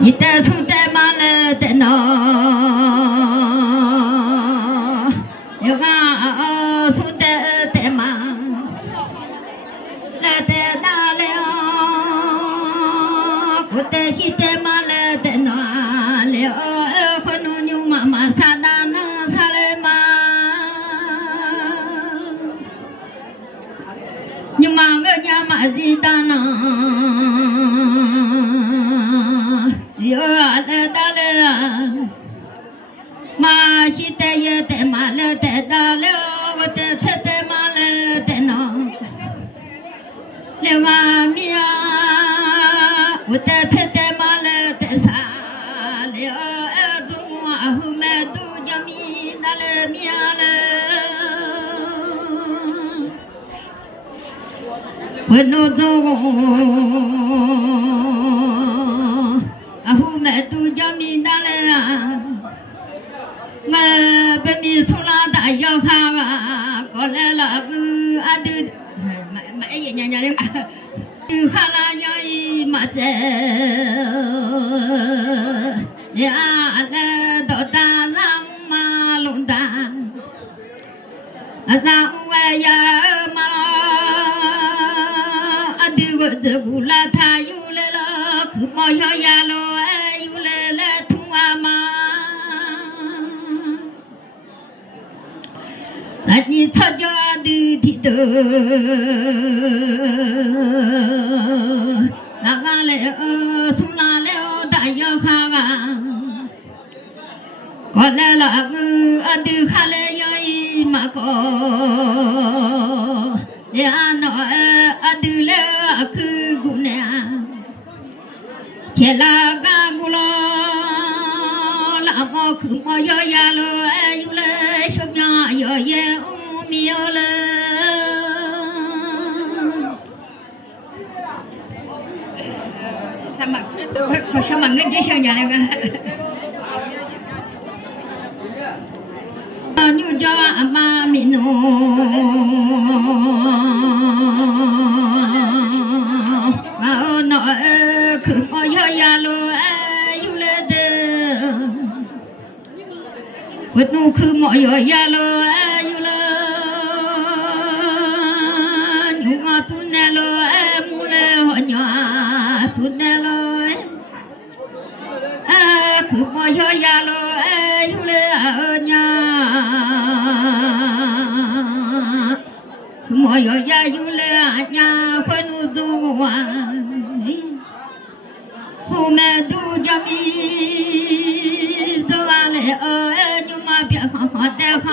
一代从代马来的那，有个从代马来的大了，古代西代马来的那了，可能牛妈妈撒大那撒来嘛，牛妈个娘妈是大那。有啊，来大来啊！马西带也带马来带大了，我带车带马来带那。两个米啊，我带车带马来带啥了？中啊后面都叫米大来米啊了。我老中。后面都叫米大来啊，我被米从那大摇看啊，过来了个啊都，买一年的，就看了要一马子，呀来到大浪马龙大，啊上我呀马啊对我这古拉他又来了，可毛小呀喽。那你吵架的地头，那个来从哪来大摇看啊？过来了个都看来要一马个，呀那都来去姑娘，前那个姑娘。我可莫要呀喽，有了小苗要烟米有了，什么？可什么？我这小伢那个，牛叫阿妈咪喏，我那可莫要呀喽。我弄去莫要呀喽，有了，牛啊做那喽，木来好娘做那喽，去莫要呀喽，有了娘，莫要呀有了娘，快努做啊，后面都叫米走啊来别好好带好